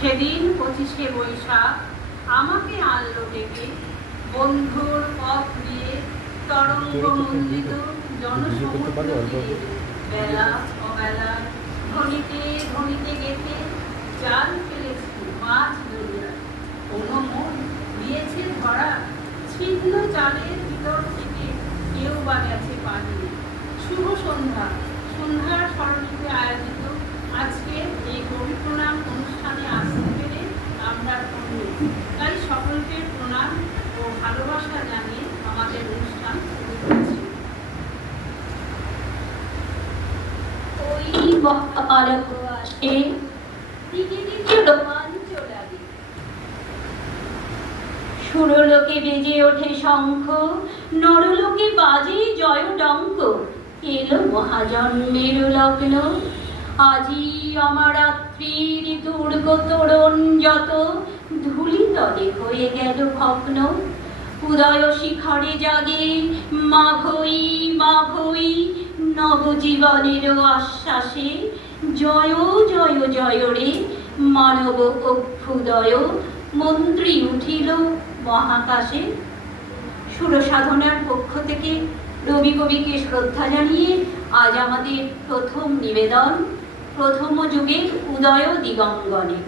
সেদিন 25শে বৈশাখ আমাকে আনলো ডেকে, বন্ধুর পথ দিয়ে তরঙ্গ মন্ডিত জনসমুদ্র দিয়ে। বেলা অবেলা ধনিতে ধনিতে গেতে জাল ফেলেছি মাছ ধরিয়া, কোনো মন দিয়েছে ধরা, ছিন্ন জালের ভিতর থেকে কেউ বা গেছে পালিয়ে। শুভ সন্ধ্যা, সন্ধ্যার স্মরণীতে আয়োজিত আজকে এই কবি প্রণাম অনুষ্ঠানে আসতে পেরে আমরা ধন্য। তাই সকলকে প্রণাম ও ভালোবাসা জানিয়ে আমাদের অনুষ্ঠান শুরু করছি। ওই মহাপালক আসে, দিকে দিকে রোমাঞ্চ লাগে। সুরলোকে বেজে ওঠে শঙ্খ, নরলোকে বাজে জয় ডঙ্ক। এলো মহাজন্মের লগ্ন, আজি অমরাত্রির দুর্গ তোরণ যত ধূলিতলে হয়ে গেল ভগ্ন। উদয় শিখরে জাগে মাঘই মাঘই নবজীবনের আশ্বাসে। জয় জয় জয় রে মানব অভ্যুদয়, মন্ত্রী উঠিল মহাকাশে। সুরসাধনার পক্ষ থেকে রবি কবিকে শ্রদ্ধা জানিয়ে আজ আমাদের প্রথম নিবেদন প্রথম যুগের উদয় দিগঙ্গনে।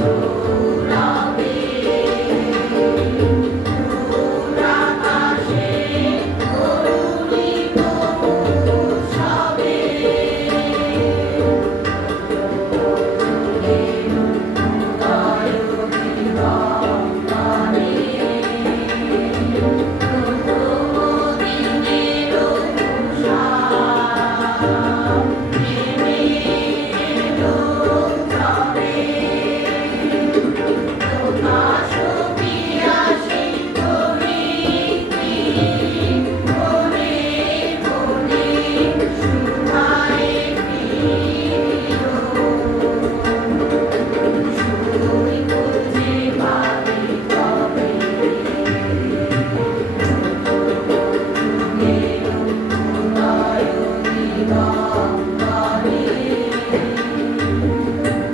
ছোট